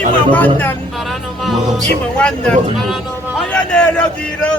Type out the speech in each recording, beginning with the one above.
Imo Wandam, Imo Wandam, Oya Nero Giro,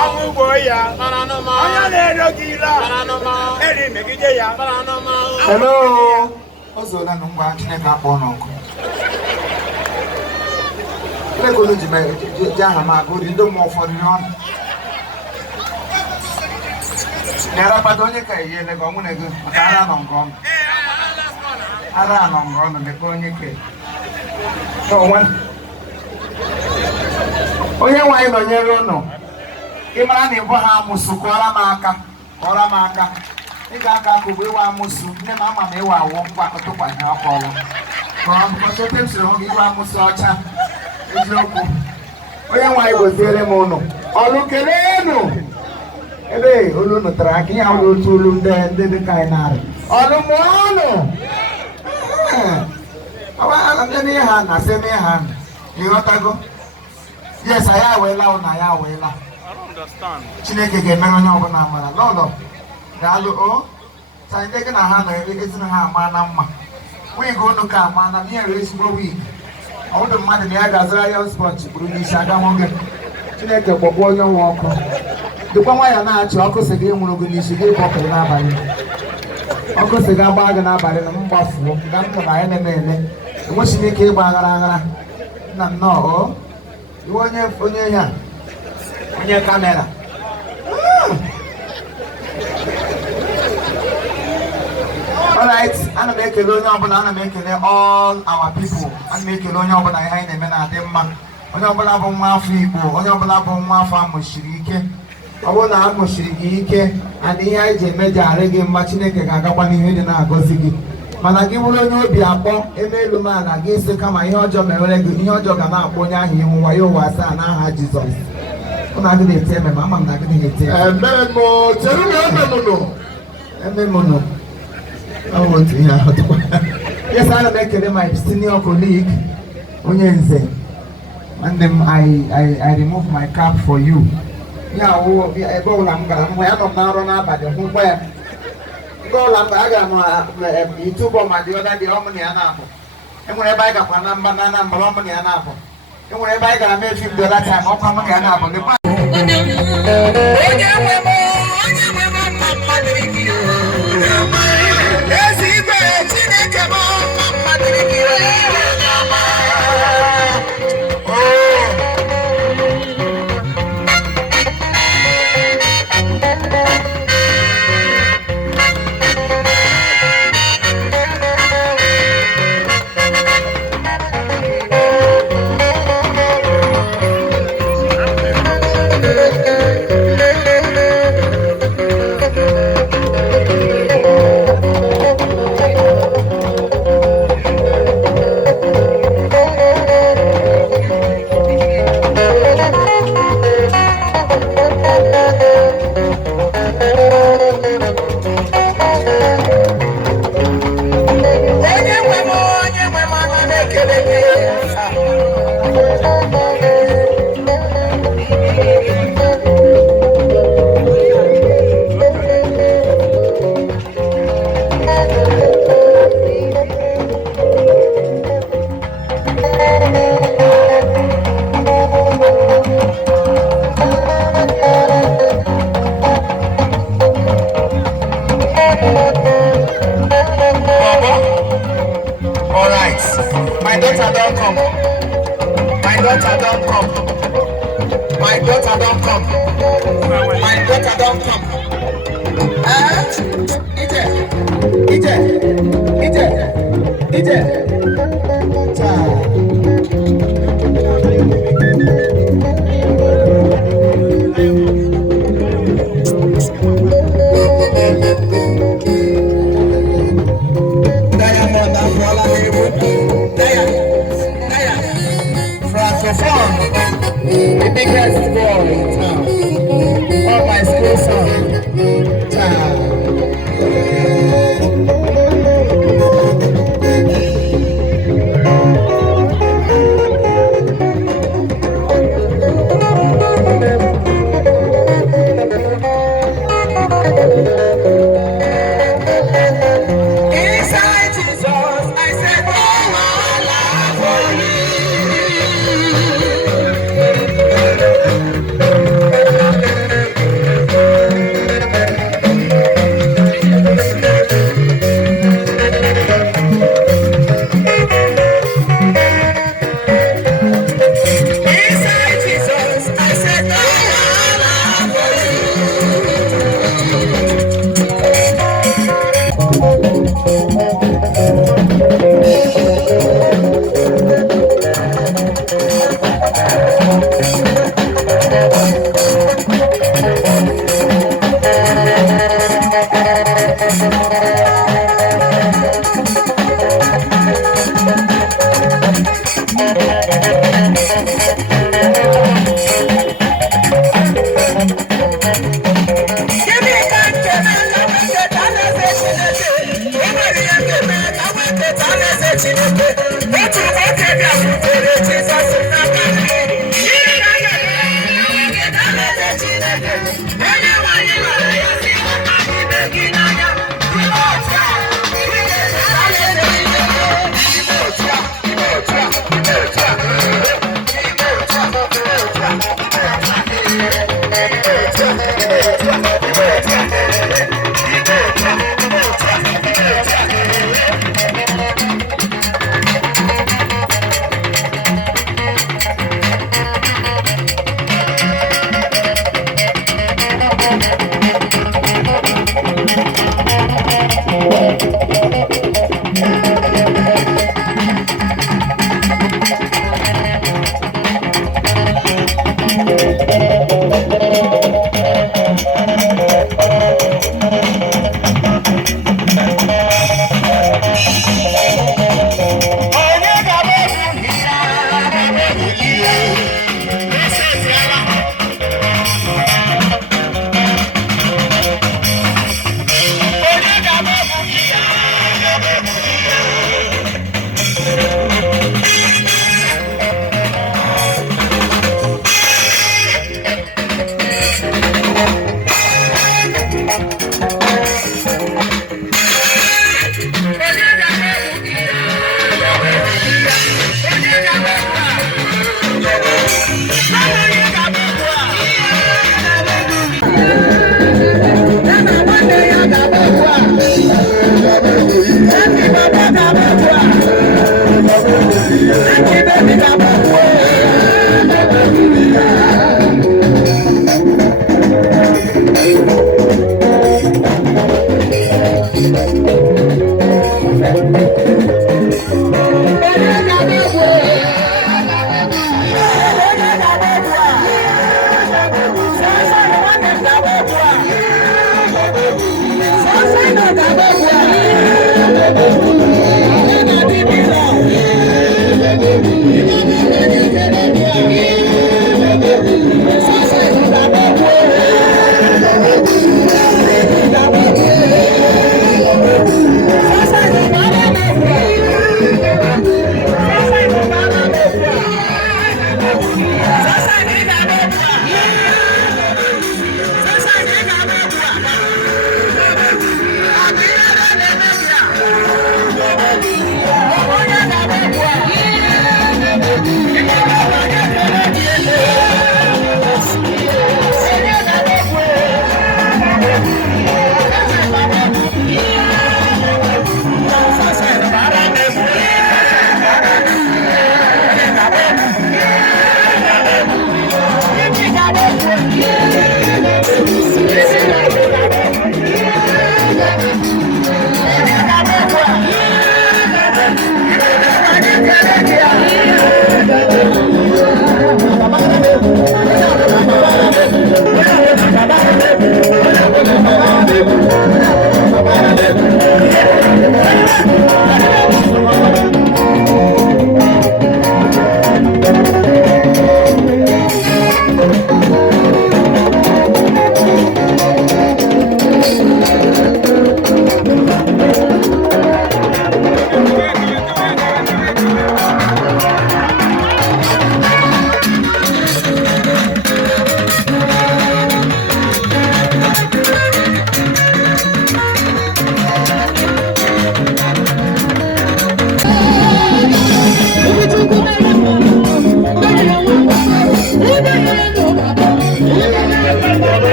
Amu Boya, Oya Nero Giro, Eri Megideya. Hello. Also, na number Chineke akpọ n'ọkụ. Lekolo ji aha ma agụ ndị ụmụ ụfọdụ ọnụ. Nyere akpata onye ka ihe lega ọnwụ na-ego maka ara nọ nke ọnụ. Ara nọ nke ọnụ mekwa onye ka onye nwanyị nọnyere ụnụ. Ị mara na ịbụ ha amụsụ kọọrọ m aka. Ị ga-aka akụgbu ịwa amụsụ nne m ama m ịwa awụ ngwa tụkwanye aka ọla. Kọrọ m kọsọte m siri hụ gị ịwa amụsụ ọcha. Eziokwu onye nwanyị goziere m ụnụ ọlụ keleenụ ebe olu nụtara aka ihe ahụ otu olu ndị dị ka anyị na-arị ọlụ m ọnụ ndị n'ihe ha na-asị n'ihe ha ịghọtago yes anyị aweela ụna ya aweela Chineke ga-emere onye ọbụla mara lọlọ daalụ o sa ndị gị na ha nọ ezina ha ama na mma wig unu ka ama na mmiri ezigbo wig ọdụ mmadụ na ya ga-azụra ya spọnchị bụrụ n'isi aga nwoke Chineke kpọgbuo onye nwe ọkụ dịkwa nwayọ na-achị ọkụ si gị nwụrụ gị n'isi gị bọpụrụ n'abalị ọkụ si gị agba gị n'abalị na m gbafuo ga m nọ na ya na-eme enweghị m ike ịgba aghara nna nnọọ iwe onye ya onye kamera alright, ana m ekele onye ọbụla, ana m ekele all our people, ana m ekele onye ọbụla ihe anyị na-eme na-adị mma, onye ọbụla bụ nwa afọ Igbo, onye ọbụla bụ nwa afọ amụsiri ike. Ọ bụrụ na amụsiri gị ike adị ihe anyị ji emeji arị gị mma, Chineke ga-agakwa n'ihe dị na-agọzi gị. Mana gị bụrụ onye obi akpọ eme elu m ala gị isi kama ihe ọjọọ mere gị, ihe ọjọọ ga na-akpọ onye ahụ ihu nwa ya ụwa asaa n'aha Jizọs. Ụnụ agịghị eti eme ma ama m na agịghị eti eme. Yes, I am making my senior colleague, Onyenze. And then I remove my cap for you. Yeah, I go Lamba, we are not now but the whole way. Go Lamba, I got YouTube on my other the Omni and Apple. And when I buy up a number, Malomani and Apple. And when I buy a make him the other time, Opamani and Apple. My daughter don't come. My daughter don't come. My daughter don't come. My daughter don't come. Ije. The biggest boy in town. All my school son. Inside Jesus, I said, oh, Allah.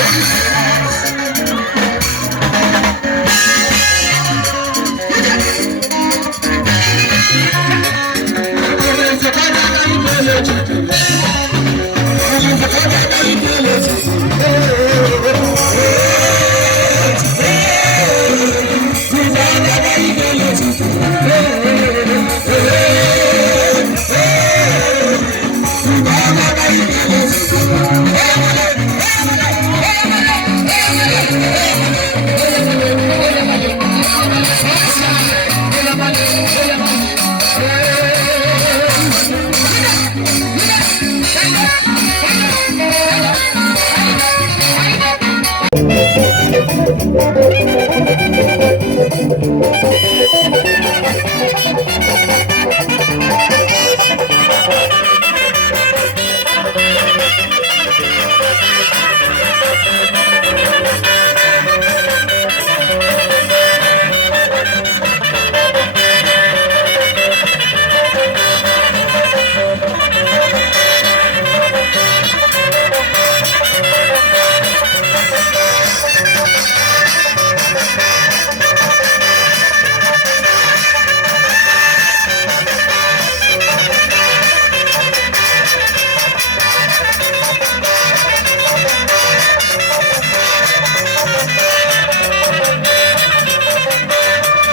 Thank you.